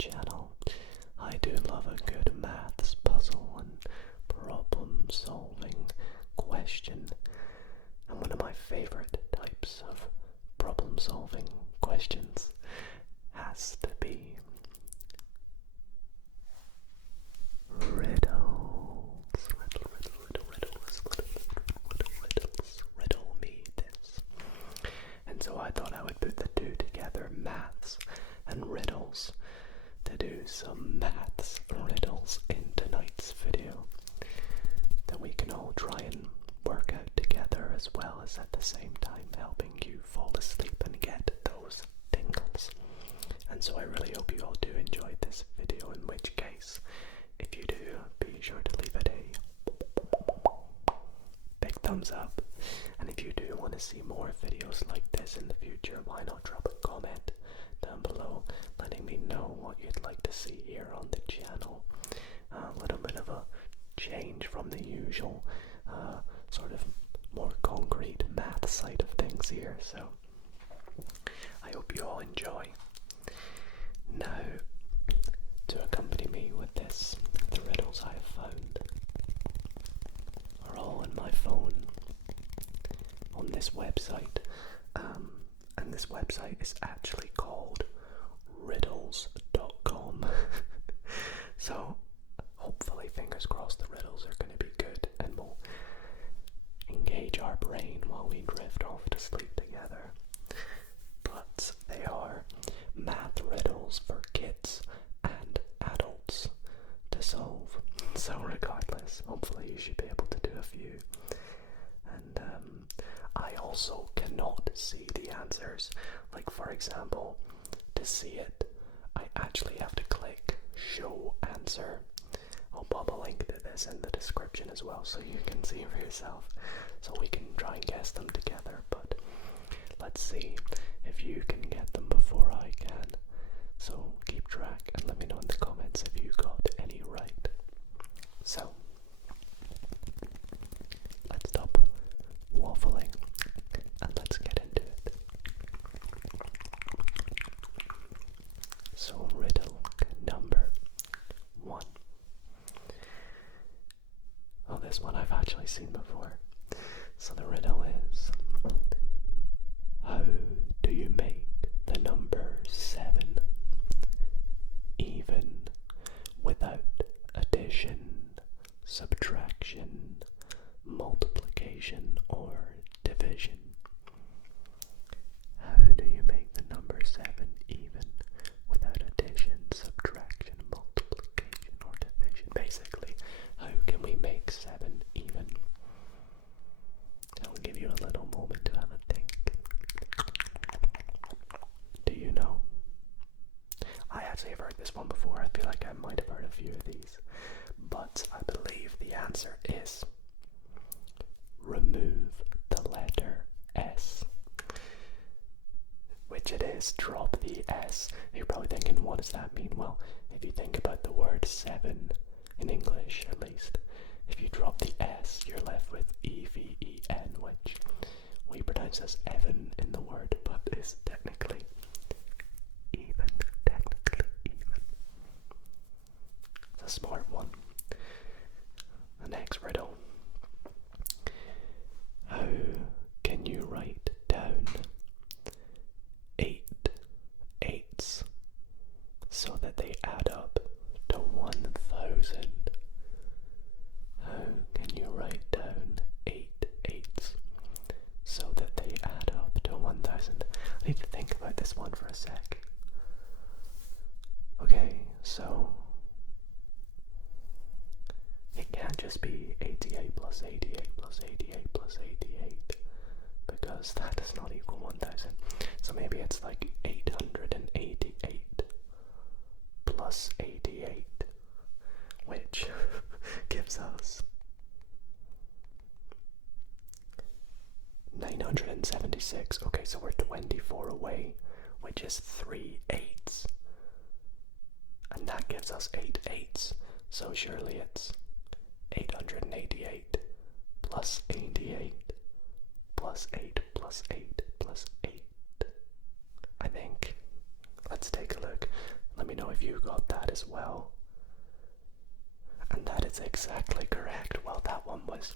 channel. I do love a good maths puzzle and problem solving question. And one of my favorite types of problem solving questions has to be riddles. Riddle me this. And so I thought I would put the two together, maths and riddles, to do some maths riddles in tonight's video that we can all try and work out together, as well as at the same time helping you fall asleep and get those tingles. And so I really hope you all do enjoy this video, in which case, if you do, be sure to leave it a big thumbs up. And if you do want to see more videos like this in the future, why not drop a comment down below letting me know what you'd like to see here on the channel. A little bit of a change from the usual sort of more concrete math side of things here, so I hope you all enjoy. Now, to accompany me with this, the riddles I have found are all on my phone on this website, and this website is actually called Riddles.com. So hopefully, fingers crossed, the riddles are going to be good and will engage our brain while we drift off to sleep together. But they are math riddles for kids and adults to solve. So regardless, hopefully you should be able to do a few. And I also cannot see the answers. Like, for example, to see it, I actually have to click show answer. I'll pop a link to this in the description as well, so you can see for yourself, so we can try and guess them together. But let's see if you can get them before I can. So keep track and let me know in the comments if you got any right. So let's stop waffling and let's get into it. So riddle number 1. Oh, this one I've actually seen before. So the riddle is, how do you make the number 7 even without addition, subtraction, multiplication, or division? How do you make the number 7 even without addition, subtraction, multiplication, or division? Basically, how can we make 7 even? I'll give you a little moment to have a think. Do you know? I actually have heard this one before. I feel like I might have heard a few of these. But I believe the answer is remove the letter S. Which it is, drop the S. You're probably thinking, what does that mean? Well, if you think about the word 7, in English at least, if you drop the S, you're left with E-V-E-N, which we pronounce as Evan in the word, but is technically even. It's a smart one. The next riddle. How can you write down 8 eights so that they add up to 1,000? How can you write down 8 eights so that they add up to 1,000? I need to think about this one for a sec. Okay, so it can't just be 88 plus 88 plus 88 plus 88, because that does not equal 1,000. So maybe it's like 888 plus 88, which gives us 976. Okay, so we're 24 away, which is 3 eights. And that gives us 8 eights. So surely it's 888 plus 88 plus 8 plus 8 plus 8. I think. Let's take a look. Let me know if you got that as well. And that is exactly correct. Well, that one was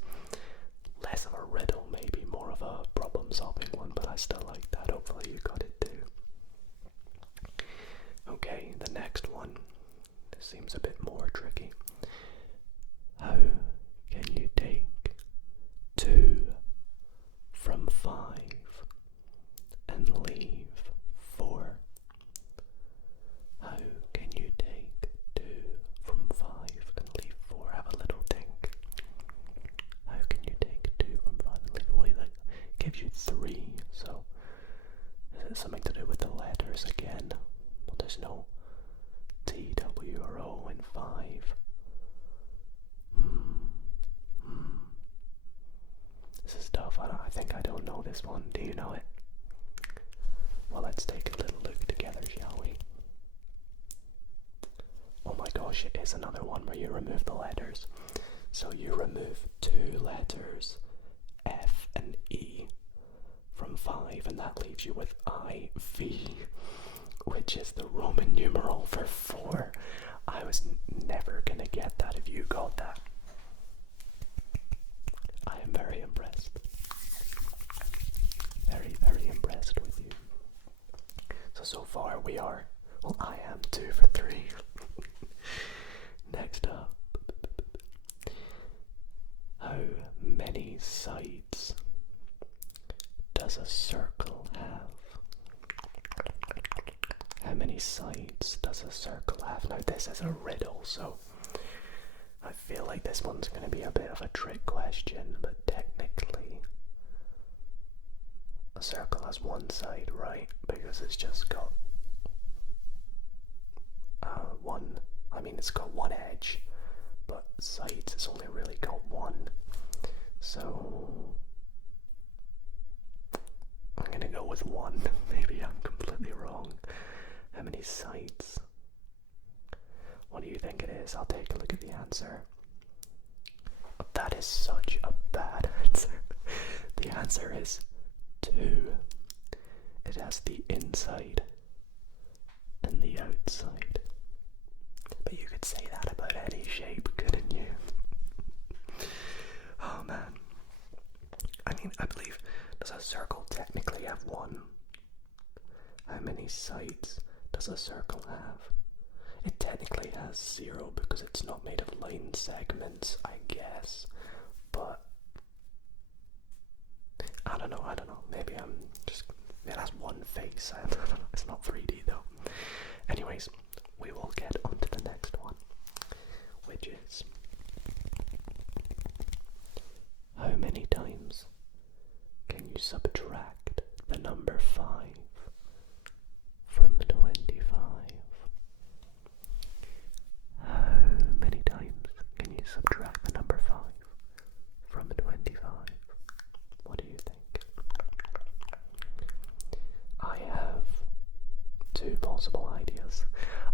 less of a riddle, maybe more of a problem-solving one, but I still like that. Hopefully you got it too. Okay, the next one seems a bit more tricky. How can you take 2 from 5 and leave 4? How can you take 2 from 5 and leave 4? Have a little think. How can you take 2 from 5 and leave 4? That gives you 3, so is it something to do with the letters again? Well, there's no T, W, or O in 5. This is tough. I think I don't know this one. Do you know it? Well, let's take a little look together, shall we? Oh my gosh, it is another one where you remove the letters. So you remove 2 letters, F and E, from 5, and that leaves you with IV, which is the Roman numeral for 4. I was never gonna get that if you got that. I am very impressed. Very, very impressed with you. So far we are, well, I am 2 for 3. Next up, how many sides does a circle have? How many sides does a circle have? Now this is a riddle, so I feel like this one's going to be a bit of a trick question, but technically a circle has 1 side, right? Because it's just got it's got 1 edge, but sides it's only really got 1. So I'm gonna go with 1. Maybe I'm completely wrong. How many sides? What do you think it is? I'll take a look at the answer. That is such a bad answer. The answer is 2. It has the inside and the outside. But you could say that about any shape, couldn't you? Oh man. I mean, I believe, does a circle technically have 1? How many sides does a circle have? It technically has 0 because it's not made of line segments, I guess. But I don't know. Maybe I'm just, it has 1 face. I don't know. It's not 3D though. Anyways, we will get on to the next one, which is how many times can you subtract the number 5 from 25? How many times can you subtract the number 5 from 25? What do you think? I have 2 possible ideas.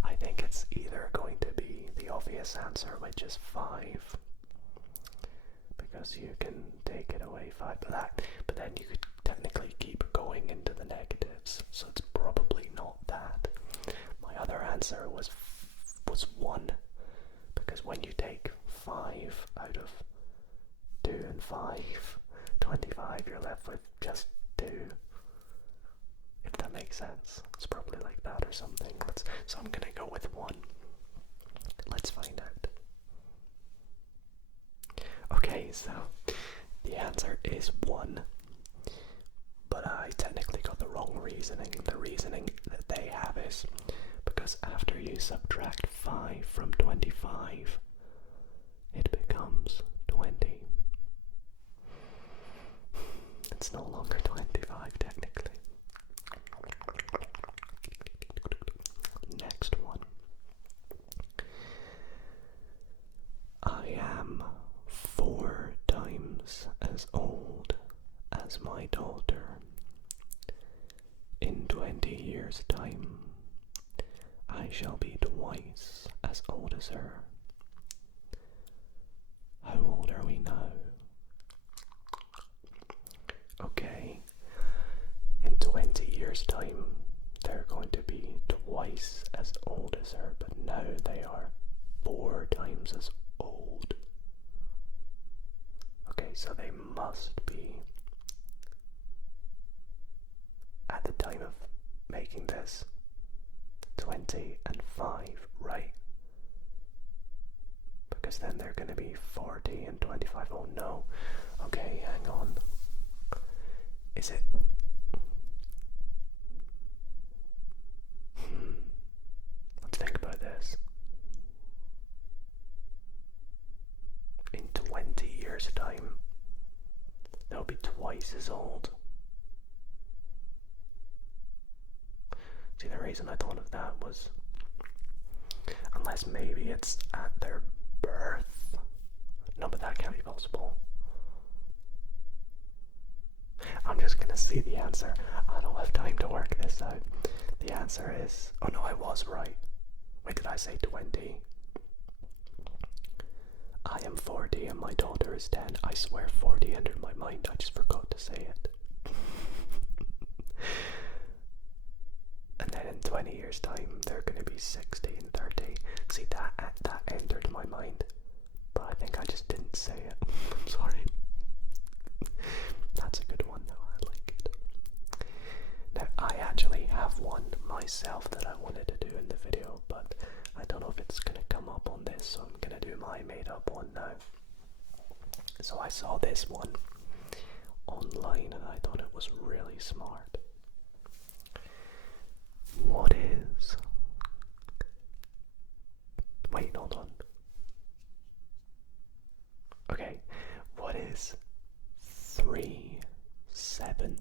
I think it's either going to be the obvious answer, which is 5, because you can take it away 5, but then you could technically keep going into the negatives, so it's probably not that. My other answer was 1, because when you take 5 out of 2 and 5, 25, you're left with just 2. If that makes sense. It's probably like that or something. So I'm gonna go with 1. Let's find out. Okay, so the answer is 1. But I technically got the wrong reasoning. The reasoning that they have is because after you subtract 5 from 25, it becomes 20. It's no longer 25 technically. Next one. I am 4 times as old as my daughter. In 20 years' time, I shall be twice as old as her. How old are we now? Okay, in 20 years' time, they're going to be twice as old as must be, at the time of making this, 20 and 5, right? Because then they're going to be 40 and 25. Oh no. Okay, hang on. Is it? Let's think about this. In 20 years' time, they'll be twice as old. See, the reason I thought of that was, unless maybe it's at their birth. No, but that can't be possible. I'm just gonna see the answer. I don't have time to work this out. The answer is, oh no, I was right. Wait, did I say 20? I am 40 and my daughter is 10. I swear 40 entered my mind. I just forgot to say it. And then in 20 years' time, they're going to be 60 and 30. See, that entered my mind. But I think I just didn't say it. I'm sorry. That's a good one, though. I like it. Now, I actually have one myself that I wanted to do in the video, but I don't know if it's going to come up on this, so I'm going to do my made-up one now. So I saw this one online, and I thought it was really smart. What is... Wait, hold on. Okay, what is 3/7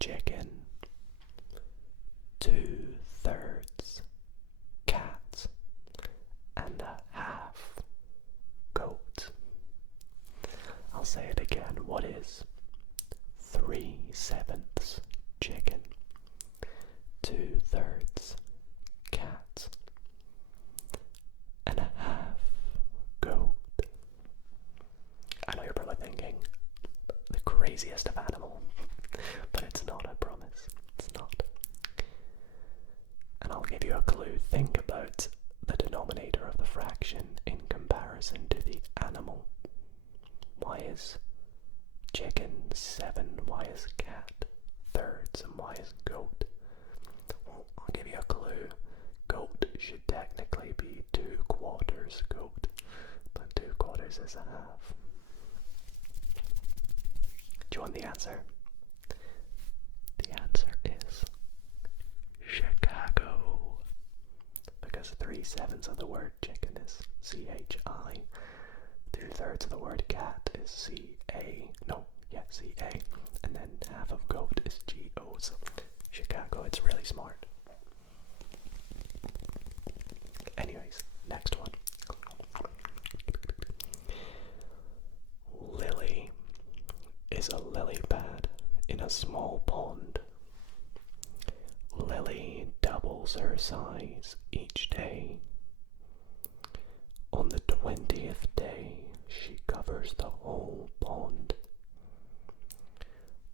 chicken, 2/3 cat, and a half goat? I'll say it again. What is 3/7 chicken, 2/3 cat, and a half goat? I know you're probably thinking, the craziest of animal, but it's not, I promise. It's not. And I'll give you a clue. Think about the denominator of the fraction in comparison to the animal. Why is chicken 7? Why is cat 3/3? And why is goat? Well, I'll give you a clue. Goat should technically be 2/4 goat, but 2/4 is a half. Do you want the answer? The answer is Chicago. Because 3/7 of the word chicken is C-H-I. 2/3 of the word cat is C-A. No, yeah, C-A. And then half of goat is G-O. So Chicago, it's really smart. Anyways, next one. Lily is a lily pad in a small pond. Lily doubles her size each day. On the 20th day, she covers the whole pond.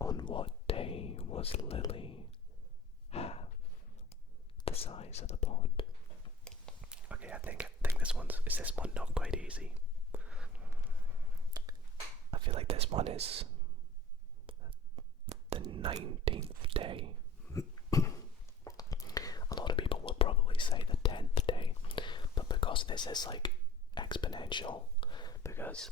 On what day was Lily half the size of the pond? Okay, I think is this one not quite easy? I feel like this one is the 19th day. A lot of people will probably say the 10th day, but because this is like exponential, because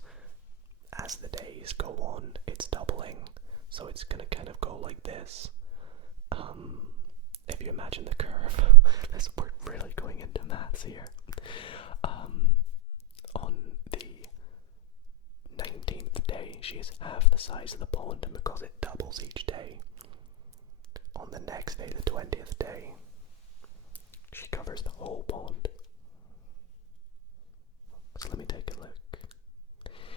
as the days go on, it's doubling, so it's gonna kind of go like this. If you imagine the curve, we're really going into maths here. On the 19th day, she is half the size of the pond, and because it doubles each day, on the next day, the 20th day, she covers the whole pond. So let me take a look.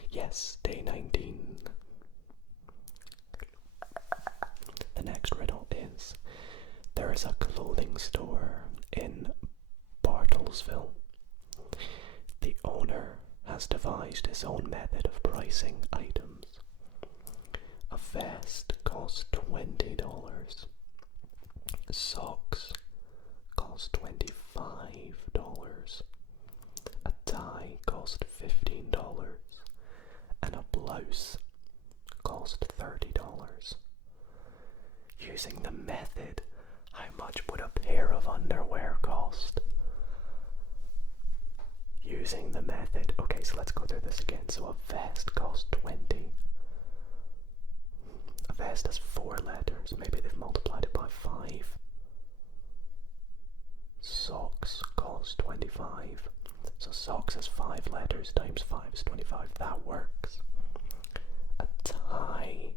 Yes, day 19. The next riddle is, there is a clothing store in Bartlesville. The owner has devised his own method of pricing items. A vest costs $20. Socks cost $25. A tie cost $15. And a blouse blouse cost $30? Using the method, how much would a pair of underwear cost? Using the method. Okay, so let's go through this again. So a vest costs 20. A vest has 4 letters. Maybe they've multiplied it by 5. Socks cost 25. So socks has 5 letters times 5 is 25. That works. A tie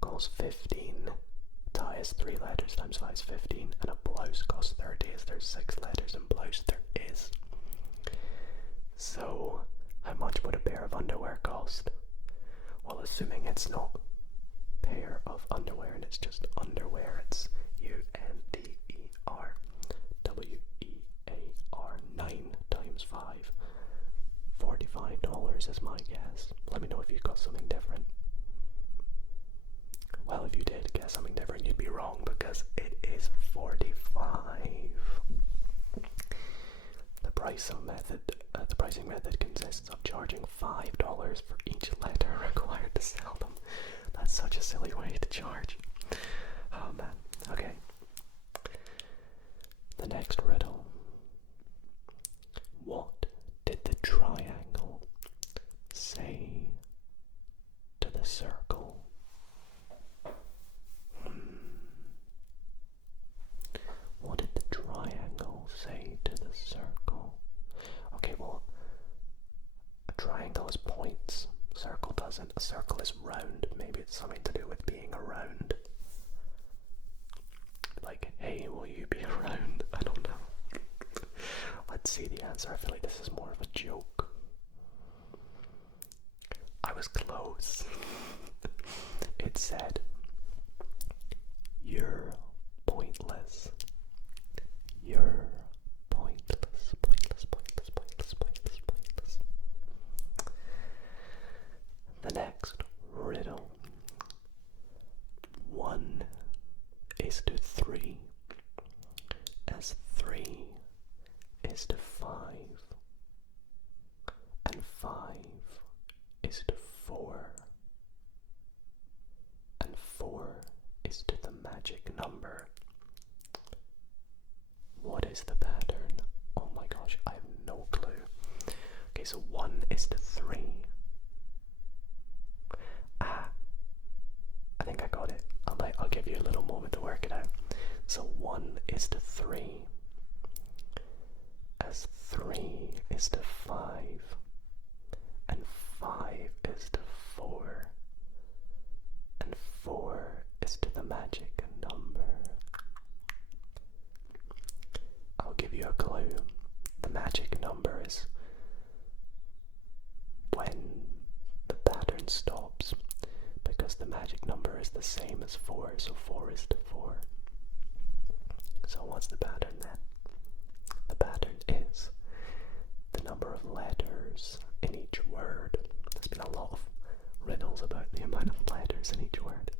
costs 15. A tie has 3 letters times 5 is 15. And a blouse costs 30 as there's 6 letters in blouse. There is. So, how much would a pair of underwear cost? Well, assuming it's not pair of underwear and it's just underwear, it's UNDERWEAR 9 times 5. $45 is my guess. Let me know if you've got something different. Well, if you did guess something different, you'd be wrong because it is 45. The pricing method consists of charging $5 for each letter required to sell them. That's such a silly way to charge. Oh man. Okay. The next riddle. What did the triangle say to the circle? What did the triangle say to the circle? Okay, well, a triangle is points, circle doesn't. A circle is round. Maybe it's something to do with being around. Like, hey, will you be around? I don't know. Let's see the answer. I feel like this is more of a joke. I was close. It said, you're pointless. You're pointless, pointless, pointless, pointless, pointless, pointless. The next riddle. 1 is to 3 as 3 is to 5 and 5 is to 4 and 4 is to the magic number. What is the pattern? Oh my gosh, I have no clue. Okay, so 1 is to 3. I think I got it. I'll give you a little moment to work it out. So 1 is to 3 as 3 is to 5 and 5 is to 4 and 4 is to the magic number. I'll give you a clue. The magic number is when the pattern stops, because the magic number is the same as 4, so 4 is to 4. So what's the pattern then? The pattern is the number of letters in each word. There's been a lot of riddles about the amount of letters in each word.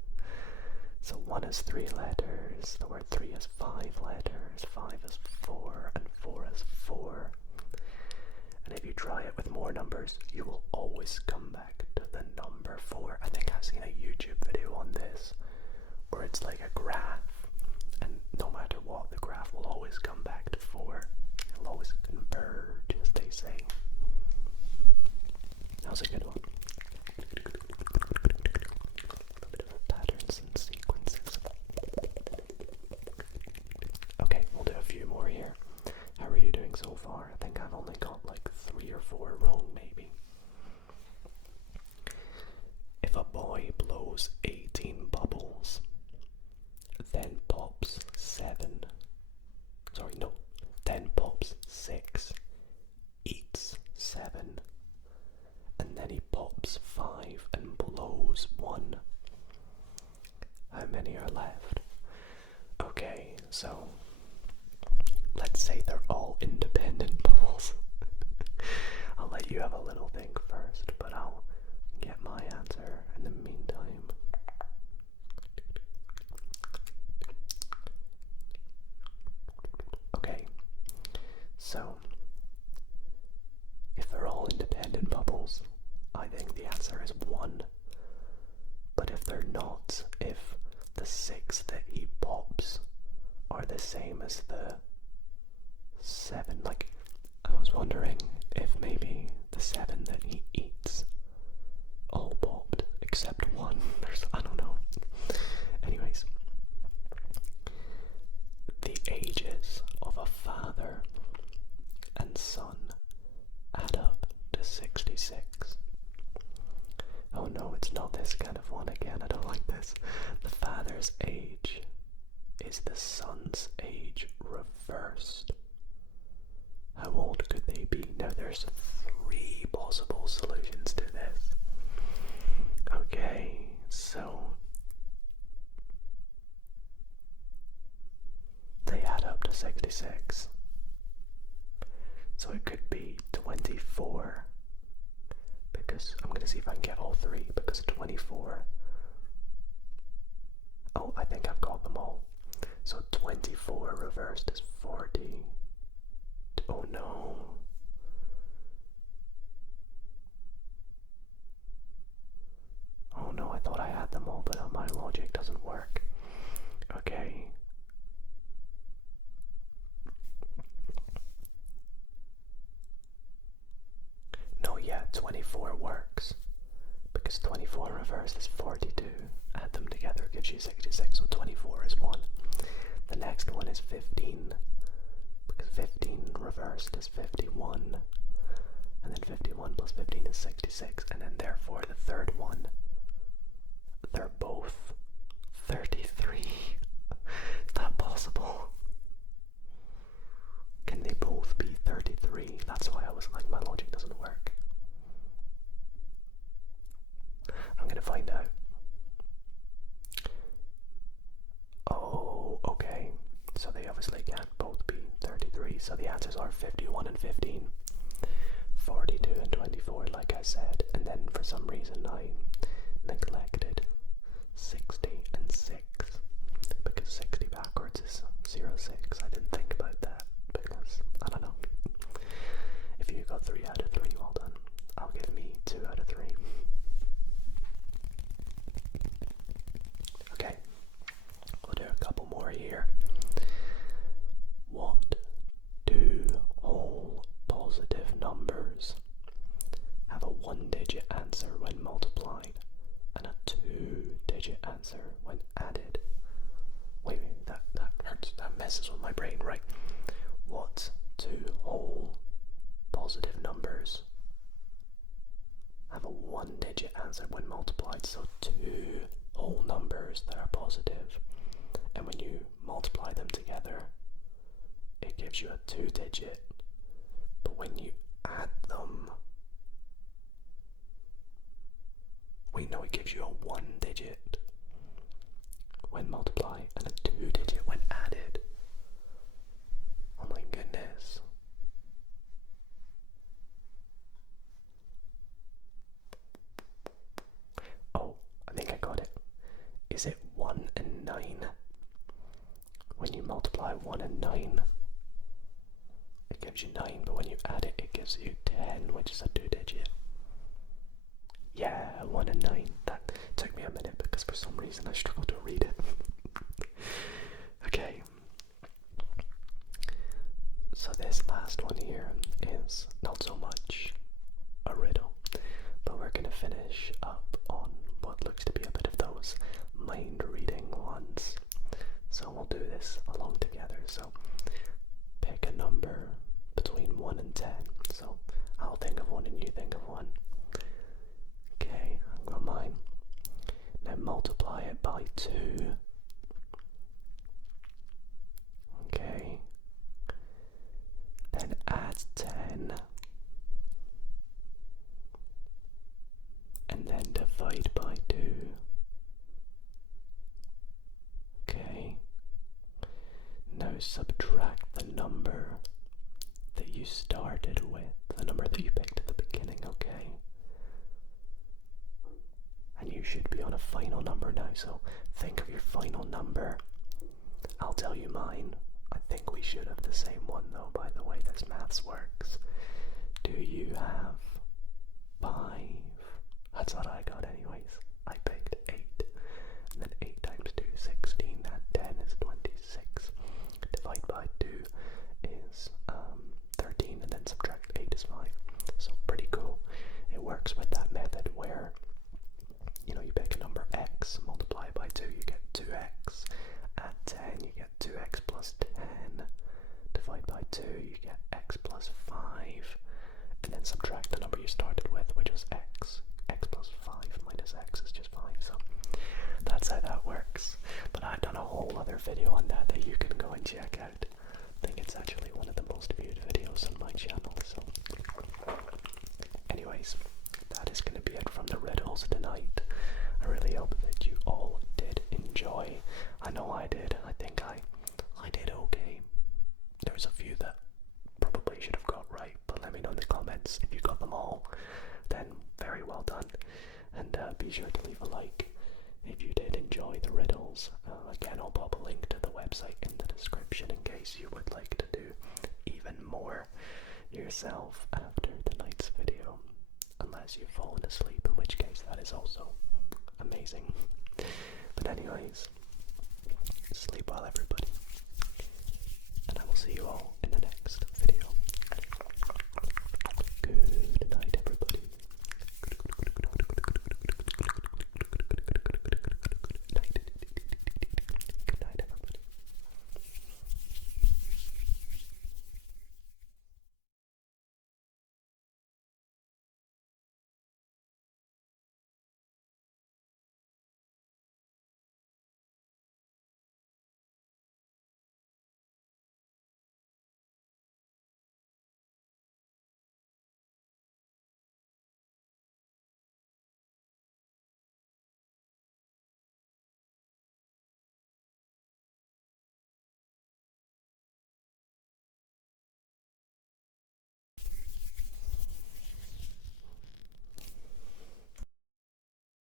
So 1 is 3 letters, the word 3 is 5 letters, 5 is 4, and 4 is 4. And if you try it with more numbers, you will always come back to the number 4. I think I've seen a YouTube video on this, where it's like a graph, and no matter what, the graph will always come back to 4. It'll always converge, as they say. That was a good one. Patterns and sequences. Okay, we'll do a few more here. How are you doing so far? I think I've only got like 3 or 4 wrong, maybe. If a boy blows 18 bubbles, then pops 6, eats 7, and then he pops 5 and blows 1. How many are left? Okay, so let's say they're all independent bubbles. I'll let you have a little think first, but I'll get my answer in the meantime. Okay, so if they're all independent bubbles, I think the answer is 1. But if they're not, if the 6 that he pops are the same as the 7, like, I was wondering if maybe the 7 that he eats all popped except 1, I don't know. Anyways, the ages of a father and son add up to 66. Oh no, it's not this kind of one again, I don't like this. The father's age is the son's age reversed. How old could they be? Now there's 3 possible solutions to this. Okay, so they add up to 66. So it could be 24, because I'm going to see if I can get all 3, because 24, oh, I think I've got them all. So 24 reversed is 40. Oh no. Oh no, I thought I had them all, but my logic doesn't work. Okay. No, yeah, 24 works. Because 24 reversed is 42. Add them together gives you 66, so 24 is 1. The next one is 15. Because 15 reversed is 51. And then 51 plus 15 is 66. And then therefore the third one, they're both 33. Is that possible? Can they both be 33? That's why I was like, my logic doesn't work. I'm gonna find out. Oh, okay. So they obviously can't both be 33. So the answers are 51 and 15. 42 and 24, like I said. And then for some reason I neglected 60 and 6. Because 60 backwards is 0, 6. I didn't think about that. Because, I don't know. If you got 3 out of 3, well done. I'll give me 2 out of 3. Okay, we'll do a couple more here. What do whole positive numbers have a 1-digit answer when multiplied and a 2-digit answer when added? Wait, that hurts, that messes with my brain, right? What two whole positive numbers have a 1-digit answer when multiplied? So 2 whole numbers that are positive, and when you multiply them together, it gives you a 2-digit, but when you add them, wait, no, it gives you a 1-digit when multiplied and a 2-digit when added. Oh my goodness. Oh, I think I got it. Is it 1 and 9? When you multiply 1 and 9, it gives you 9, but when you add it, it gives you 10, which is a 2-digit. Yeah, 1 and 9. That took me a minute because for some reason I struggled to read it. Okay. So this last one here is not so much a riddle, but we're going to finish up on what looks to be a bit of those mind-reading ones. So we'll do this along together. So pick a number between 1 and 10. So I'll think of one and you think of one. Okay, I've got mine. Now multiply it by 2. Okay. Then add 10. And then divide by 2. Okay. Now subtract the number that you started with, the number that you picked at the beginning, okay? And you should be on a final number now, so think of your final number. I'll tell you mine. I think we should have the same one though, by the way this maths works. Do you have 5, by 2, you get x plus 5, and then subtract the number you started with, which was x. X plus 5 minus x is just 5, so that's how that works. But I've done a whole other video on that you can go and check out. I think it's actually one of the most viewed videos on my channel, so anyways, that is going to be it from the riddles tonight. I really hope that you all did enjoy. I know I did. I think I did okay. There was a few that probably should have got right, but let me know in the comments if you got them all. Then very well done. And be sure to leave a like if you did enjoy the riddles. Again, I'll pop a link to the website in the description in case you would like to do even more yourself after tonight's video. Unless you've fallen asleep, in which case that is also amazing. But anyways, sleep well everybody, and I will see you all